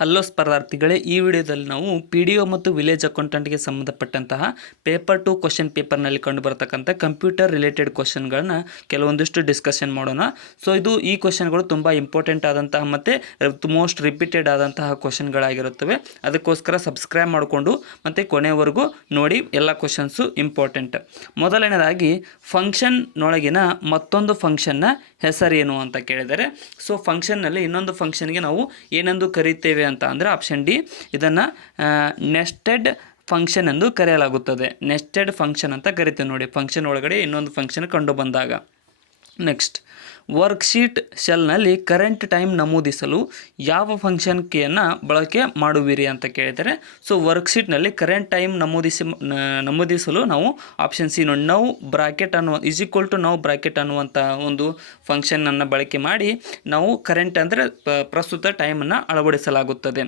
Hello ಸ್ಪರ್ಧಾರ್ಥಿಗಳೇ, ಈ ವಿಡಿಯೋದಲ್ಲಿ ನಾವು ಪಿ ಡಿ ಒ ಮತ್ತು ವಿಲೇಜ್ ಅಕೌಂಟೆಂಟ್ಗೆ ಸಂಬಂಧಪಟ್ಟಂತಹ ಪೇಪರ್ 2 ಕ್ವಶನ್ ಪೇಪರ್ನಲ್ಲಿ ಕಂಡುಬರತಕ್ಕಂಥ ಕಂಪ್ಯೂಟರ್ ರಿಲೇಟೆಡ್ ಕ್ವಶನ್ಗಳನ್ನ ಕೆಲವೊಂದಿಷ್ಟು ಡಿಸ್ಕಷನ್ ಮಾಡೋಣ. ಸೊ ಈ ಕ್ವಶನ್ಗಳು ತುಂಬ ಇಂಪಾರ್ಟೆಂಟ್ ಆದಂತಹ ಮತ್ತು ಮೋಸ್ಟ್ ರಿಪೀಟೆಡ್ ಆದಂತಹ ಕ್ವಶನ್ಗಳಾಗಿರುತ್ತವೆ. ಅದಕ್ಕೋಸ್ಕರ ಸಬ್ಸ್ಕ್ರೈಬ್ ಮಾಡಿಕೊಂಡು ಮತ್ತು ಕೊನೆಯವರೆಗೂ ನೋಡಿ. ಎಲ್ಲ ಕ್ವಶನ್ಸು ಇಂಪಾರ್ಟೆಂಟ್. ಮೊದಲನೇದಾಗಿ ಫಂಕ್ಷನ್ನೊಳಗಿನ ಮತ್ತೊಂದು ಫಂಕ್ಷನ್ನ ಹೆಸರೇನು ಅಂತ ಕೇಳಿದರೆ, ಸೊ ಫಂಕ್ಷನ್ನಲ್ಲಿ ಇನ್ನೊಂದು ಫಂಕ್ಷನ್ಗೆ ನಾವು ಏನೆಂದು ಕರೀತೇವೆ ಅಂತ ಅಂದರೆ ಆಪ್ಷನ್ ಡಿ, ಇದನ್ನು ನೆಸ್ಟೆಡ್ ಫಂಕ್ಷನ್ ಎಂದು ಕರೆಯಲಾಗುತ್ತದೆ. ನೆಸ್ಟೆಡ್ ಫಂಕ್ಷನ್ ಅಂತ ಕರಿತೇವೆ ನೋಡಿ, ಫಂಕ್ಷನ್ ಒಳಗಡೆ ಇನ್ನೊಂದು ಫಂಕ್ಷನ್ ಕಂಡು ಬಂದಾಗ. ನೆಕ್ಸ್ಟ್, ವರ್ಕ್ಶೀಟ್ ಶೆಲ್ನಲ್ಲಿ ಕರೆಂಟ್ ಟೈಮ್ ನಮೂದಿಸಲು ಯಾವ ಫಂಕ್ಷನ್ ಕೀಯನ್ನು ಬಳಕೆ ಮಾಡುವಿರಿ ಅಂತ ಕೇಳಿದರೆ, ಸೊ ವರ್ಕ್ಶೀಟ್ನಲ್ಲಿ ಕರೆಂಟ್ ಟೈಮ್ ನಮೂದಿಸಲು ನಾವು ಆಪ್ಷನ್ ಸಿ ನೋಡಿ, ನೌ ಬ್ರಾಕೆಟ್ ಅನ್ನುವ ನೌ ಬ್ರಾಕೆಟ್ ಅನ್ನುವಂಥ ಒಂದು ಫಂಕ್ಷನನ್ನು ಬಳಕೆ ಮಾಡಿ ನಾವು ಕರೆಂಟ್ ಅಂದರೆ ಪ್ರಸ್ತುತ ಟೈಮನ್ನು ಅಳವಡಿಸಲಾಗುತ್ತದೆ.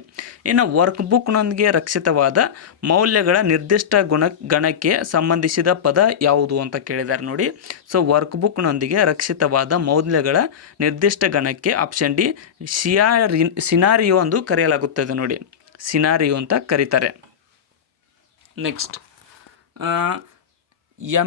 ಇನ್ನು ವರ್ಕ್ ಬುಕ್ನೊಂದಿಗೆ ರಕ್ಷಿತವಾದ ಮೌಲ್ಯಗಳ ನಿರ್ದಿಷ್ಟ ಗಣಕ್ಕೆ ಸಂಬಂಧಿಸಿದ ಪದ ಯಾವುದು ಅಂತ ಕೇಳಿದ್ದಾರೆ ನೋಡಿ. ಸೊ ವರ್ಕ್ ಬುಕ್ನೊಂದಿಗೆ ರಕ್ಷಿತವಾದ ಮೌಲ್ಯಗಳ ನಿರ್ದಿಷ್ಟ ಗಣಕ್ಕೆ ಆಪ್ಷನ್ ಡಿ ಸಿನಾರಿಯೋ ಎಂದು ಕರೆಯಲಾಗುತ್ತದೆ ನೋಡಿ, ಸಿನಾರಿಯೋ ಅಂತ ಕರೀತಾರೆ. ನೆಕ್ಸ್ಟ್,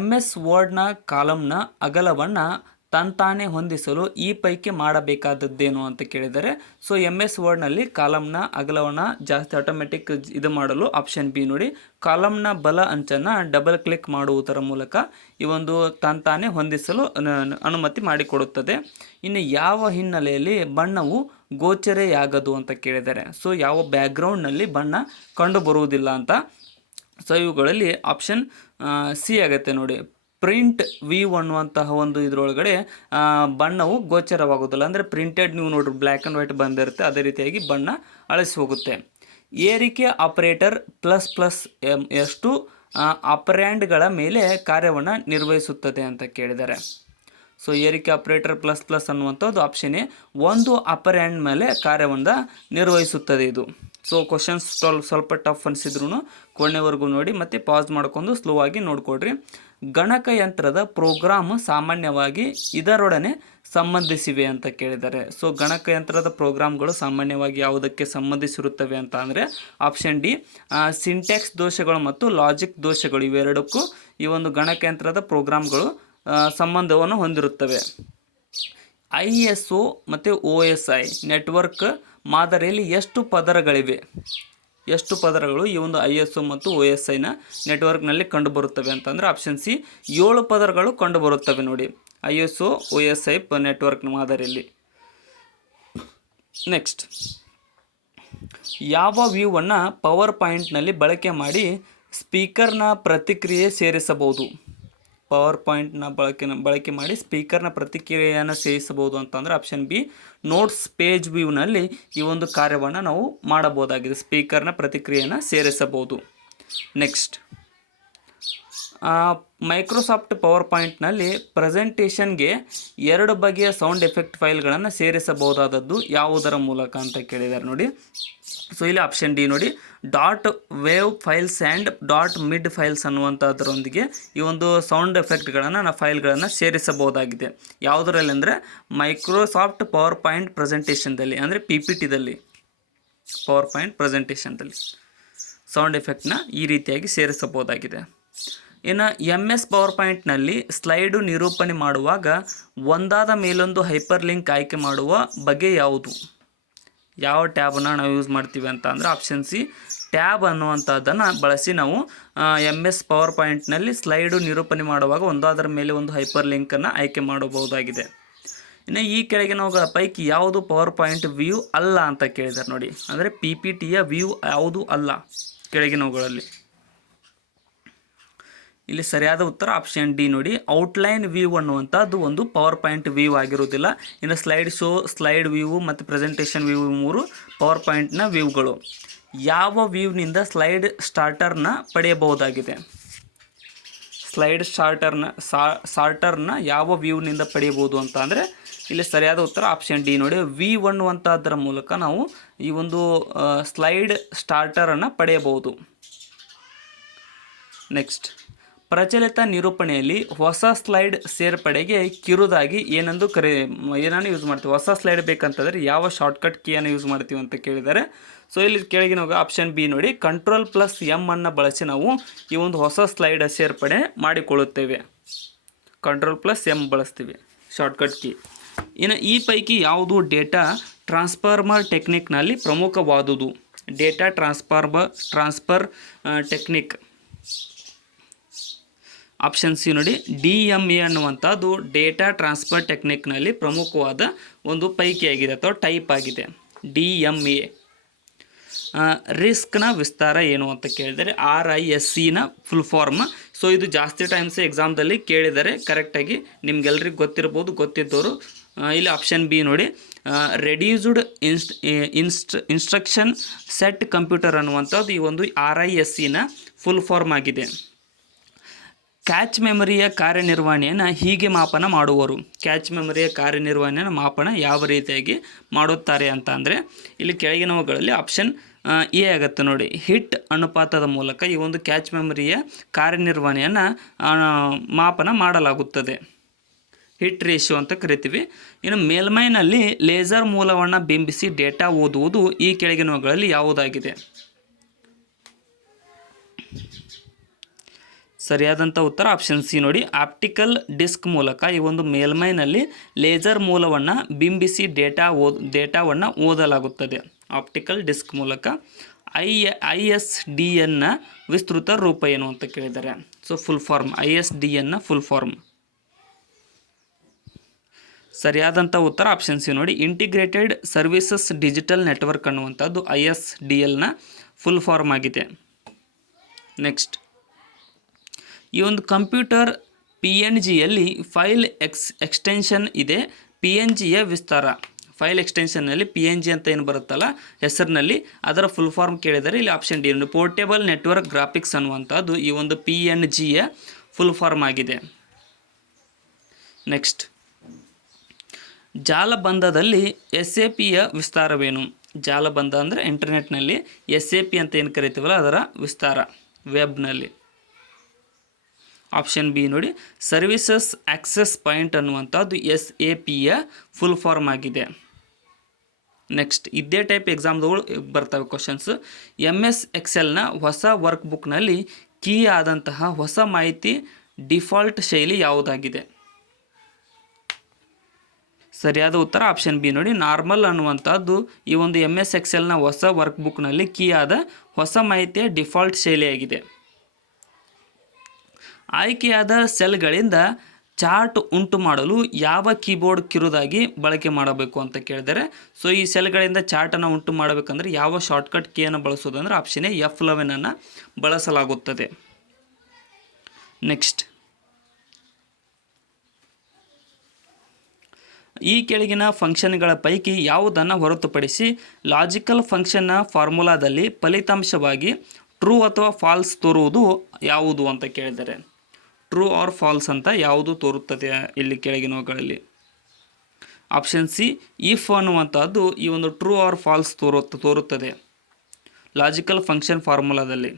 MS ವರ್ಡ್ನ ಕಾಲಮ್ನ ಅಗಲವನ್ನು ತಂತಾನೆ ಹೊಂದಿಸಲು ಈ ಪೈಕಿ ಮಾಡಬೇಕಾದದ್ದೇನು ಅಂತ ಕೇಳಿದರೆ, ಸೊ MS ವರ್ಡ್ನಲ್ಲಿ ಕಾಲಮ್ನ ಅಗಲವನ್ನು ಜಾಸ್ತಿ ಆಟೋಮೆಟಿಕ್ ಇದು ಮಾಡಲು ಆಪ್ಷನ್ ಬಿ ನೋಡಿ, ಕಾಲಮ್ನ ಬಲ ಅಂಚನ್ನು ಡಬಲ್ ಕ್ಲಿಕ್ ಮಾಡುವುದರ ಮೂಲಕ ಈ ಒಂದು ತಂತಾನೆ ಹೊಂದಿಸಲು ಅನುಮತಿ ಮಾಡಿಕೊಡುತ್ತದೆ. ಇನ್ನು ಯಾವ ಹಿನ್ನೆಲೆಯಲ್ಲಿ ಬಣ್ಣವು ಗೋಚರೆಯಾಗದು ಅಂತ ಕೇಳಿದರೆ, ಸೊ ಯಾವ ಬ್ಯಾಕ್ಗ್ರೌಂಡ್ನಲ್ಲಿ ಬಣ್ಣ ಕಂಡು ಬರುವುದಿಲ್ಲ ಅಂತ. ಸೊ ಇವುಗಳಲ್ಲಿ ಆಪ್ಷನ್ ಸಿ ಆಗುತ್ತೆ ನೋಡಿ, ಪ್ರಿಂಟ್ ವ್ಯೂ ಅನ್ನುವಂತಹ ಒಂದು ಇದರೊಳಗಡೆ ಬಣ್ಣವು ಗೋಚರವಾಗೋದಿಲ್ಲ. ಅಂದರೆ ಪ್ರಿಂಟೆಡ್ ನೀವು ನೋಡ್ರಿ ಬ್ಲ್ಯಾಕ್ ಆ್ಯಂಡ್ ವೈಟ್ ಬಂದಿರುತ್ತೆ, ಅದೇ ರೀತಿಯಾಗಿ ಬಣ್ಣ ಅಳಿಸಿ ಹೋಗುತ್ತೆ. ಏರಿಕೆ ಆಪರೇಟರ್ ++ ಎಷ್ಟು ಆಪರ್ಯಾಂಡ್ಗಳ ಮೇಲೆ ಕಾರ್ಯವನ್ನು ನಿರ್ವಹಿಸುತ್ತದೆ ಅಂತ ಕೇಳಿದ್ದಾರೆ. ಸೊ ಏರಿಕೆ ಆಪರೇಟರ್ ++ ಅನ್ನುವಂಥದ್ದು ಆಪ್ಷನ್ ಎ, ಒಂದು ಆಪರ್ಯಾಂಡ್ ಮೇಲೆ ಕಾರ್ಯವನ್ನು ನಿರ್ವಹಿಸುತ್ತದೆ ಇದು. ಸೊ ಕ್ವಶನ್ಸ್ ಸ್ವಲ್ಪ ಟಫ್ ಅನಿಸಿದ್ರು ಕೊನೆವರೆಗೂ ನೋಡಿ ಮತ್ತು ಪಾಸ್ ಮಾಡ್ಕೊಂಡು ಸ್ಲೋ ಆಗಿ ನೋಡ್ಕೊಡ್ರಿ. ಗಣಕಯಂತ್ರದ ಪ್ರೋಗ್ರಾಮ್ ಸಾಮಾನ್ಯವಾಗಿ ಇದರೊಡನೆ ಸಂಬಂಧಿಸಿವೆ ಅಂತ ಕೇಳಿದ್ದಾರೆ. ಸೊ ಗಣಕಯಂತ್ರದ ಪ್ರೋಗ್ರಾಮ್ಗಳು ಸಾಮಾನ್ಯವಾಗಿ ಯಾವುದಕ್ಕೆ ಸಂಬಂಧಿಸಿರುತ್ತವೆ ಅಂತ ಅಂದರೆ ಆಪ್ಷನ್ ಡಿ, ಸಿಂಟ್ಯಾಕ್ಸ್ ದೋಷಗಳು ಮತ್ತು ಲಾಜಿಕ್ ದೋಷಗಳು ಇವೆರಡಕ್ಕೂ ಈ ಒಂದು ಗಣಕಯಂತ್ರದ ಪ್ರೋಗ್ರಾಮ್ಗಳು ಸಂಬಂಧವನ್ನು ಹೊಂದಿರುತ್ತವೆ. ISO ಮತ್ತು OSI ನೆಟ್ವರ್ಕ್ ಮಾದರಿಯಲ್ಲಿ ಎಷ್ಟು ಪದರಗಳಿವೆ? ಎಷ್ಟು ಪದರಗಳು ಈ ಒಂದು ISO ಮತ್ತು OSIನ ನೆಟ್ವರ್ಕ್ನಲ್ಲಿ ಕಂಡುಬರುತ್ತವೆ ಅಂತಂದರೆ ಆಪ್ಷನ್ ಸಿ, 7 ಪದರಗಳು ಕಂಡುಬರುತ್ತವೆ ನೋಡಿ ISO OSI ನೆಟ್ವರ್ಕ್ ಮಾದರಿಯಲ್ಲಿ. ನೆಕ್ಸ್ಟ್, ಯಾವ ವ್ಯೂವನ್ನು ಪವರ್ ಪಾಯಿಂಟ್ನಲ್ಲಿ ಬಳಕೆ ಮಾಡಿ ಸ್ಪೀಕರ್ನ ಪ್ರತಿಕ್ರಿಯೆ ಸೇರಿಸಬಹುದು? ಪವರ್ ಪಾಯಿಂಟ್ನ ಬಳಕೆ ಮಾಡಿ ಸ್ಪೀಕರ್ನ ಪ್ರತಿಕ್ರಿಯೆಯನ್ನು ಸೇರಿಸಬಹುದು ಅಂತಂದರೆ ಆಪ್ಷನ್ ಬಿ, ನೋಟ್ಸ್ ಪೇಜ್ ವ್ಯೂನಲ್ಲಿ ಈ ಒಂದು ಕಾರ್ಯವನ್ನು ನಾವು ಮಾಡಬಹುದಾಗಿದೆ, ಸ್ಪೀಕರ್ನ ಪ್ರತಿಕ್ರಿಯೆಯನ್ನು ಸೇರಿಸಬಹುದು. ನೆಕ್ಸ್ಟ್, ಮೈಕ್ರೋಸಾಫ್ಟ್ ಪವರ್ ಪಾಯಿಂಟ್ನಲ್ಲಿ ಪ್ರೆಸೆಂಟೇಷನ್ಗೆ 2 ಬಗೆಯ ಸೌಂಡ್ ಎಫೆಕ್ಟ್ ಫೈಲ್ಗಳನ್ನು ಸೇರಿಸಬಹುದಾದದ್ದು ಯಾವುದರ ಮೂಲಕ ಅಂತ ಕೇಳಿದ್ದಾರೆ ನೋಡಿ. ಸೊ ಇಲ್ಲಿ ಆಪ್ಷನ್ ಡಿ ನೋಡಿ, dot wave files and dot mid files ಅನ್ನುವಂಥದ್ರೊಂದಿಗೆ ಈ ಒಂದು ಸೌಂಡ್ ಎಫೆಕ್ಟ್ಗಳನ್ನು ಫೈಲ್ಗಳನ್ನು ಸೇರಿಸಬಹುದಾಗಿದೆ. ಯಾವುದರಲ್ಲಿ ಅಂದರೆ ಮೈಕ್ರೋಸಾಫ್ಟ್ ಪವರ್ ಪಾಯಿಂಟ್ ಪ್ರೆಸೆಂಟೇಷನ್ದಲ್ಲಿ, ಅಂದರೆ PPTದಲ್ಲಿ ಪವರ್ ಪಾಯಿಂಟ್ ಪ್ರೆಸೆಂಟೇಷನ್ದಲ್ಲಿ ಸೌಂಡ್ ಎಫೆಕ್ಟ್ನ ಈ ರೀತಿಯಾಗಿ ಸೇರಿಸಬಹುದಾಗಿದೆ. ಇನ್ನು MS ಪವರ್ ಪಾಯಿಂಟ್ನಲ್ಲಿ ಸ್ಲೈಡು ನಿರೂಪಣೆ ಮಾಡುವಾಗ ಒಂದಾದ ಮೇಲೊಂದು ಹೈಪರ್ ಲಿಂಕ್ ಆಯ್ಕೆ ಮಾಡುವ ಬಗೆ ಯಾವುದು? ಯಾವ ಟ್ಯಾಬನ್ನು ನಾವು ಯೂಸ್ ಮಾಡ್ತೀವಿ ಅಂತ ಅಂದರೆ ಆಪ್ಷನ್ ಸಿ, ಟ್ಯಾಬ್ ಅನ್ನುವಂಥದ್ದನ್ನು ಬಳಸಿ ನಾವು MS ಪವರ್ ಪಾಯಿಂಟ್ನಲ್ಲಿ ಸ್ಲೈಡು ನಿರೂಪಣೆ ಮಾಡುವಾಗ ಒಂದಾದರ ಮೇಲೆ ಒಂದು ಹೈಪರ್ ಲಿಂಕನ್ನು ಆಯ್ಕೆ ಮಾಡಬಹುದಾಗಿದೆ. ಇನ್ನು ಈ ಕೆಳಗಿನವುಗಳ ಪೈಕಿ ಯಾವುದು ಪವರ್ ಪಾಯಿಂಟ್ ವ್ಯೂ ಅಲ್ಲ ಅಂತ ಕೇಳಿದ್ದಾರೆ ನೋಡಿ, ಅಂದರೆ PPTಯ ವ್ಯೂ ಯಾವುದು ಅಲ್ಲ ಕೆಳಗಿನವುಗಳಲ್ಲಿ? ಇಲ್ಲಿ ಸರಿಯಾದ ಉತ್ತರ ಆಪ್ಷನ್ ಡಿ ನೋಡಿ, ಔಟ್ಲೈನ್ ವ್ಯೂ ಅನ್ನುವಂಥದ್ದು ಒಂದು ಪವರ್ ಪಾಯಿಂಟ್ ವ್ಯೂ ಆಗಿರುವುದಿಲ್ಲ. ಇನ್ನು ಸ್ಲೈಡ್ ಶೋ, ಸ್ಲೈಡ್ ವ್ಯೂ ಮತ್ತು ಪ್ರೆಸೆಂಟೇಷನ್ ವ್ಯೂ 3 ಪವರ್ ಪಾಯಿಂಟ್ನ ವ್ಯೂಗಳು. ಯಾವ ವ್ಯೂನಿಂದ ಸ್ಲೈಡ್ ಸ್ಟಾರ್ಟರ್ನ ಪಡೆಯಬಹುದಾಗಿದೆ? ಸ್ಲೈಡ್ ಸ್ಟಾರ್ಟರ್ನ ಯಾವ ವ್ಯೂನಿಂದ ಪಡೆಯಬಹುದು ಅಂತ ಅಂದರೆ ಇಲ್ಲಿ ಸರಿಯಾದ ಉತ್ತರ ಆಪ್ಷನ್ ಡಿ ನೋಡಿ, V1 ಅನ್ನುವಂಥದ್ರ ಮೂಲಕ ನಾವು ಈ ಒಂದು ಸ್ಲೈಡ್ ಸ್ಟಾರ್ಟರನ್ನು ಪಡೆಯಬಹುದು. ನೆಕ್ಸ್ಟ್, ಪ್ರಚಲಿತ ನಿರೂಪಣೆಯಲ್ಲಿ ಹೊಸ ಸ್ಲೈಡ್ ಸೇರ್ಪಡೆಗೆ ಕಿರುದಾಗಿ ಏನನ್ನು ಯೂಸ್ ಮಾಡ್ತೀವಿ? ಹೊಸ ಸ್ಲೈಡ್ ಬೇಕಂತಂದರೆ ಯಾವ ಶಾರ್ಟ್ಕಟ್ ಕೀಯನ್ನು ಯೂಸ್ ಮಾಡ್ತೀವಿ ಅಂತ ಕೇಳಿದ್ದಾರೆ. ಸೊ ಇಲ್ಲಿ ಕೆಳಗಿನ ಆಪ್ಷನ್ ಬಿ ನೋಡಿ, Ctrl+M ಅನ್ನು ಬಳಸಿ ನಾವು ಈ ಒಂದು ಹೊಸ ಸ್ಲೈಡ್ ಸೇರ್ಪಡೆ ಮಾಡಿಕೊಳ್ಳುತ್ತೇವೆ. Ctrl+M ಬಳಸ್ತೀವಿ ಶಾರ್ಟ್ಕಟ್ ಕೀ. ಇನ್ನು ಈ ಪೈಕಿ ಯಾವುದು ಡೇಟಾ ಟ್ರಾನ್ಸ್ಫಾರ್ಮರ್ ಟೆಕ್ನಿಕ್ನಲ್ಲಿ ಪ್ರಮುಖವಾದುದು? Data transfer technique. Option C ನೋಡಿ, DMA ಅನ್ನುವಂಥದ್ದು ಡೇಟಾ ಟ್ರಾನ್ಸ್ಫರ್ ಟೆಕ್ನಿಕ್ನಲ್ಲಿ ಪ್ರಮುಖವಾದ ಒಂದು ಪೈಕಿಯಾಗಿದೆ ಅಥವಾ ಟೈಪ್ ಆಗಿದೆ. DMA. ರಿಸ್ಕ್ನ ವಿಸ್ತಾರ ಏನು ಅಂತ ಕೇಳಿದರೆ RISC ಫುಲ್ ಫಾರ್ಮ್. ಸೊ ಇದು ಜಾಸ್ತಿ ಟೈಮ್ಸ್ ಎಕ್ಸಾಮ್ದಲ್ಲಿ ಕೇಳಿದರೆ ಕರೆಕ್ಟಾಗಿ ನಿಮ್ಗೆಲ್ರಿಗೂ ಗೊತ್ತಿದ್ದವರು ಇಲ್ಲಿ ಆಪ್ಷನ್ ಬಿ ನೋಡಿ, ರೆಡ್ಯೂಸ್ಡ್ ಇನ್ಸ್ಟ್ರಕ್ಷನ್ ಸೆಟ್ ಕಂಪ್ಯೂಟರ್ ಅನ್ನುವಂಥದ್ದು ಈ ಒಂದು RISC ಫುಲ್ ಫಾರ್ಮ್ ಆಗಿದೆ. ಕ್ಯಾಚ್ ಮೆಮರಿಯ ಕಾರ್ಯನಿರ್ವಹಣೆಯನ್ನು ಹೀಗೆ ಮಾಪನ ಮಾಡುವರು. ಕ್ಯಾಚ್ ಮೆಮರಿಯ ಕಾರ್ಯನಿರ್ವಹಣೆಯನ್ನು ಮಾಪನ ಯಾವ ರೀತಿಯಾಗಿ ಮಾಡುತ್ತಾರೆ ಅಂತ ಅಂದರೆ ಇಲ್ಲಿ ಕೆಳಗಿನವುಗಳಲ್ಲಿ ಆಪ್ಷನ್ ಎ ಆಗುತ್ತೆ ನೋಡಿ, ಹಿಟ್ ಅನುಪಾತದ ಮೂಲಕ ಈ ಒಂದು ಕ್ಯಾಚ್ ಮೆಮರಿಯ ಕಾರ್ಯನಿರ್ವಹಣೆಯನ್ನು ಮಾಪನ ಮಾಡಲಾಗುತ್ತದೆ. ಹಿಟ್ ರೇಷಿಯೋ ಅಂತ ಕರಿತೀವಿ. ಇನ್ನು ಮೇಲ್ಮೈನಲ್ಲಿ ಲೇಸರ್ ಮೂಲವನ್ನು ಬಿಂಬಿಸಿ ಡೇಟಾ ಓದುವುದು ಈ ಕೆಳಗಿನವುಗಳಲ್ಲಿ ಯಾವುದಾಗಿದೆ? ಸರಿಯಾದಂಥ ಉತ್ತರ ಆಪ್ಷನ್ ಸಿ ನೋಡಿ, ಆಪ್ಟಿಕಲ್ ಡಿಸ್ಕ್ ಮೂಲಕ ಈ ಒಂದು ಮೇಲ್ಮೈನಲ್ಲಿ ಲೇಸರ್ ಮೂಲವನ್ನು ಬಿಂಬಿಸಿ ಡೇಟಾವನ್ನು ಓದಲಾಗುತ್ತದೆ. ಆಪ್ಟಿಕಲ್ ಡಿಸ್ಕ್ ಮೂಲಕ. ISDN ವಿಸ್ತೃತ ರೂಪ ಏನು ಅಂತ ಕೇಳಿದ್ದಾರೆ. So full form ISDN full form. ಸರಿಯಾದಂಥ ಉತ್ತರ ಆಪ್ಷನ್ ಸಿ ನೋಡಿ, ಇಂಟಿಗ್ರೇಟೆಡ್ ಸರ್ವಿಸಸ್ ಡಿಜಿಟಲ್ ನೆಟ್ವರ್ಕ್ ಅನ್ನುವಂಥದ್ದು ISDL ಫುಲ್ ಫಾರ್ಮ್ ಆಗಿದೆ. ನೆಕ್ಸ್ಟ್, ಈ ಒಂದು ಕಂಪ್ಯೂಟರ್ PNGಯಲ್ಲಿ ಫೈಲ್ ಎಕ್ಸ್ಟೆನ್ಷನ್ ಇದೆ. PNGಯ ವಿಸ್ತಾರ. ಫೈಲ್ ಎಕ್ಸ್ಟೆನ್ಷನ್ನಲ್ಲಿ PNG ಅಂತ ಏನು ಬರುತ್ತಲ್ಲ ಹೆಸರಿನಲ್ಲಿ, ಅದರ ಫುಲ್ ಫಾರ್ಮ್ ಕೇಳಿದರೆ ಇಲ್ಲಿ option D, portable network graphics ಅನ್ನುವಂಥದ್ದು ಈ ಒಂದು PNGಯ ಫುಲ್ ಫಾರ್ಮ್ ಆಗಿದೆ. ನೆಕ್ಸ್ಟ್, ಜಾಲಬಂಧದಲ್ಲಿ SAPಯ ವಿಸ್ತಾರವೇನು? ಜಾಲಬಂಧ ಅಂದರೆ ಇಂಟರ್ನೆಟ್ನಲ್ಲಿ SAP ಅಂತ ಏನು ಕರಿತೀವಲ್ಲ ಅದರ ವಿಸ್ತಾರ ವೆಬ್ನಲ್ಲಿ. ಆಪ್ಷನ್ ಬಿ ನೋಡಿ, ಸರ್ವಿಸಸ್ ಆಕ್ಸೆಸ್ ಪಾಯಿಂಟ್ ಅನ್ನುವಂಥದ್ದು SAPಯ ಫುಲ್ ಫಾರ್ಮ್ ಆಗಿದೆ. ನೆಕ್ಸ್ಟ್, ಇದೇ ಟೈಪ್ ಎಕ್ಸಾಮ್ಗಳು ಬರ್ತವೆ ಕ್ವಶನ್ಸ್. MS ಎಕ್ಸೆಲ್ನ ಹೊಸ ವರ್ಕ್ ಬುಕ್ನಲ್ಲಿ ಕೀ ಆದಂತಹ ಹೊಸ ಮಾಹಿತಿ ಡಿಫಾಲ್ಟ್ ಶೈಲಿ ಯಾವುದಾಗಿದೆ? ಸರಿಯಾದ ಉತ್ತರ ಆಪ್ಷನ್ ಬಿ ನೋಡಿ, ನಾರ್ಮಲ್ ಅನ್ನುವಂಥದ್ದು ಈ ಒಂದು MS ಎಕ್ಸೆಲ್ನ ಹೊಸ ವರ್ಕ್ ಬುಕ್ನಲ್ಲಿ ಕೀ ಆದ ಹೊಸ ಮಾಹಿತಿಯ ಡಿಫಾಲ್ಟ್ ಶೈಲಿಯಾಗಿದೆ. ಆಯ್ಕೆಯಾದ ಸೆಲ್ಗಳಿಂದ ಚಾರ್ಟ್ ಉಂಟು ಮಾಡಲು ಯಾವ ಕೀಬೋರ್ಡ್ ಕಿರುದಾಗಿ ಬಳಕೆ ಮಾಡಬೇಕು ಅಂತ ಕೇಳಿದರೆ, ಸೊ ಈ ಸೆಲ್ಗಳಿಂದ ಚಾರ್ಟನ್ನು ಉಂಟು ಮಾಡಬೇಕಂದ್ರೆ ಯಾವ ಶಾರ್ಟ್ಕಟ್ ಕೀಯನ್ನು ಬಳಸೋದಂದ್ರೆ ಆಪ್ಷನ್ ಎ F11 ಬಳಸಲಾಗುತ್ತದೆ. ನೆಕ್ಸ್ಟ್, ಈ ಕೆಳಗಿನ ಫಂಕ್ಷನ್ಗಳ ಪೈಕಿ ಯಾವುದನ್ನು ಹೊರತುಪಡಿಸಿ ಲಾಜಿಕಲ್ ಫಂಕ್ಷನ್ನ ಫಾರ್ಮುಲಾದಲ್ಲಿ ಫಲಿತಾಂಶವಾಗಿ ಟ್ರೂ ಅಥವಾ ಫಾಲ್ಸ್ ತೋರುವುದು ಯಾವುದು ಅಂತ ಕೇಳಿದರೆ, ಟ್ರೂ ಆರ್ ಫಾಲ್ಸ್ ಅಂತ ಯಾವುದು ತೋರುತ್ತದೆ ಇಲ್ಲಿ ಕೆಳಗಿನವುಗಳಲ್ಲಿ? ಆಪ್ಷನ್ ಸಿ, ಇಫ್ ಅನ್ನುವಂಥದ್ದು ಈ ಒಂದು ಟ್ರೂ ಆರ್ ಫಾಲ್ಸ್ ತೋರುತ್ತದೆ ಲಾಜಿಕಲ್ ಫಂಕ್ಷನ್ ಫಾರ್ಮುಲಾದಲ್ಲಿ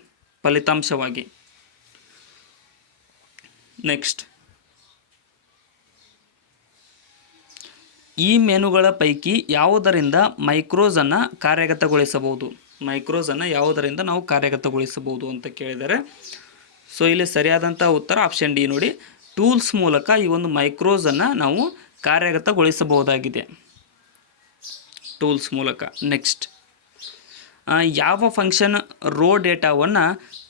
ಫಲಿತಾಂಶವಾಗಿ. ನೆಕ್ಸ್ಟ್, ಈ ಮೆನುಗಳ ಪೈಕಿ ಯಾವುದರಿಂದ ಮೈಕ್ರೋಸನ್ನು ಕಾರ್ಯಗತಗೊಳಿಸಬಹುದು? ಮೈಕ್ರೋಸನ್ನು ಯಾವುದರಿಂದ ನಾವು ಕಾರ್ಯಗತಗೊಳಿಸಬಹುದು ಅಂತ ಕೇಳಿದರೆ, ಸೊ ಇಲ್ಲಿ ಸರಿಯಾದಂಥ ಉತ್ತರ ಆಪ್ಷನ್ ಡಿ ನೋಡಿ, ಟೂಲ್ಸ್ ಮೂಲಕ ಈ ಒಂದು ಮೈಕ್ರೋಸನ್ನು ನಾವು ಕಾರ್ಯಗತಗೊಳಿಸಬಹುದಾಗಿದೆ, ಟೂಲ್ಸ್ ಮೂಲಕ. ನೆಕ್ಸ್ಟ್, ಯಾವ ಫಂಕ್ಷನ್ ರೋ ಡೇಟಾವನ್ನು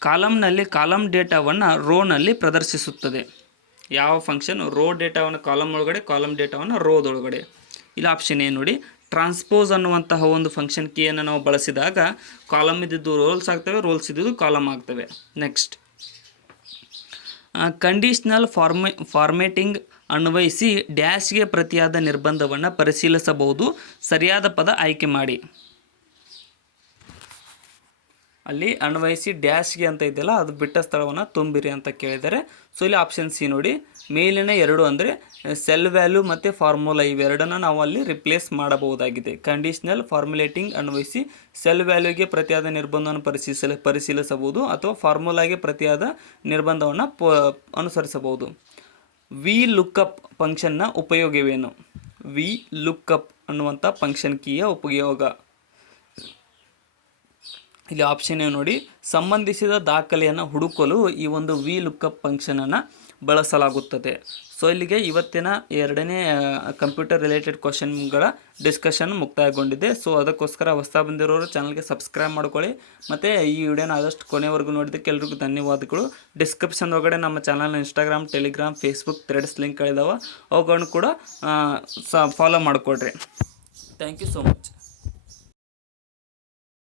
ಕಾಲಮ್ನಲ್ಲಿ ಕಾಲಮ್ ಡೇಟಾವನ್ನು ರೋನಲ್ಲಿ ಪ್ರದರ್ಶಿಸುತ್ತದೆ? ಯಾವ ಫಂಕ್ಷನ್ ರೋ ಡೇಟಾವನ್ನು ಕಾಲಮ್ ಒಳಗಡೆ, ಕಾಲಮ್ ಡೇಟಾವನ್ನು ರೋದೊಳಗಡೆ? ಇಲ್ಲ ಆಪ್ಷನ್ ಎ ನೋಡಿ, ಟ್ರಾನ್ಸ್ಪೋಸ್ ಅನ್ನುವಂತಹ ಒಂದು ಫಂಕ್ಷನ್ ಕೀಯನ್ನು ನಾವು ಬಳಸಿದಾಗ ಕಾಲಮ್ ಇದ್ದಿದ್ದು ರೋಲ್ಸ್ ಆಗ್ತವೆ, ರೋಲ್ಸ್ ಇದ್ದಿದ್ದು ಕಾಲಮ್ ಆಗ್ತವೆ. ನೆಕ್ಸ್ಟ್, ಕಂಡೀಷ್ನಲ್ ಫಾರ್ಮೇಟಿಂಗ್ ಅನ್ವಯಿಸಿ ಡ್ಯಾಶ್ಗೆ ಪ್ರತಿಯಾದ ನಿರ್ಬಂಧವನ್ನು ಪರಿಶೀಲಿಸಬಹುದು. ಸರಿಯಾದ ಪದ ಆಯ್ಕೆ ಮಾಡಿ. ಅಲ್ಲಿ ಅನ್ವಯಿಸಿ ಡ್ಯಾಶ್ಗೆ ಅಂತ ಇದೆಯಲ್ಲ ಅದು ಬಿಟ್ಟ ಸ್ಥಳವನ್ನು ತುಂಬಿರಿ ಅಂತ ಕೇಳಿದರೆ, ಸೊ ಇಲ್ಲಿ ಆಪ್ಷನ್ ಸಿ ನೋಡಿ, ಮೇಲಿನ ಎರಡು ಅಂದರೆ ಸೆಲ್ ವ್ಯಾಲ್ಯೂ ಮತ್ತು ಫಾರ್ಮುಲಾ ಇವೆರಡನ್ನು ನಾವು ಅಲ್ಲಿ ರಿಪ್ಲೇಸ್ ಮಾಡಬಹುದಾಗಿದೆ. ಕಂಡೀಷನಲ್ ಫಾರ್ಮುಲೇಟಿಂಗ್ ಅನ್ವಯಿಸಿ ಸೆಲ್ ವ್ಯಾಲ್ಯೂಗೆ ಪ್ರತಿಯಾದ ನಿರ್ಬಂಧವನ್ನು ಪರಿಶೀಲಿಸಬಹುದು ಅಥವಾ ಫಾರ್ಮುಲಾಗೆ ಪ್ರತಿಯಾದ ನಿರ್ಬಂಧವನ್ನು ಅನುಸರಿಸಬಹುದು. ವಿ ಲುಕ್ಅಪ್ ಫಂಕ್ಷನ್ನ ಉಪಯೋಗವೇನು? ವಿ ಲುಕ್ಅಪ್ ಅನ್ನುವಂಥ ಫಂಕ್ಷನ್ ಕೀಯ ಉಪಯೋಗ ಇಲ್ಲಿ ಆಪ್ಷನ್ ನೋಡಿ, ಸಂಬಂಧಿಸಿದ ದಾಖಲೆಯನ್ನು ಹುಡುಕಲು ಈ ಒಂದು ವಿ ಲುಕ್ಅಪ್ ಫಂಕ್ಷನನ್ನು ಬಳಸಲಾಗುತ್ತದೆ. ಸೊ ಇಲ್ಲಿಗೆ ಇವತ್ತಿನ 2ನೇ ಕಂಪ್ಯೂಟರ್ ರಿಲೇಟೆಡ್ ಕ್ವಶನ್ಗಳ ಡಿಸ್ಕಷನ್ ಮುಕ್ತಾಯಗೊಂಡಿದೆ. ಸೊ ಅದಕ್ಕೋಸ್ಕರ ಹೊಸ ಬಂದಿರೋರು ಚಾನಲ್ಗೆ ಸಬ್ಸ್ಕ್ರೈಬ್ ಮಾಡ್ಕೊಳ್ಳಿ. ಮತ್ತು ಈ ವಿಡಿಯೋನ ಆದಷ್ಟು ಕೊನೆವರೆಗೂ ನೋಡಿದ್ದಕ್ಕೆ ಎಲ್ರಿಗೂ ಧನ್ಯವಾದಗಳು. ಡಿಸ್ಕ್ರಿಪ್ಷನ್ ಒಳಗಡೆ ನಮ್ಮ ಚಾನಲ್ನ ಇನ್ಸ್ಟಾಗ್ರಾಮ್, ಟೆಲಿಗ್ರಾಮ್, ಫೇಸ್ಬುಕ್, ಥ್ರೆಡ್ಸ್ ಲಿಂಕ್ಗಳಿದಾವೆ. ಅವುಗಳನ್ನು ಕೂಡ ಫಾಲೋ ಮಾಡಿಕೊಡ್ರಿ. Thank you so much.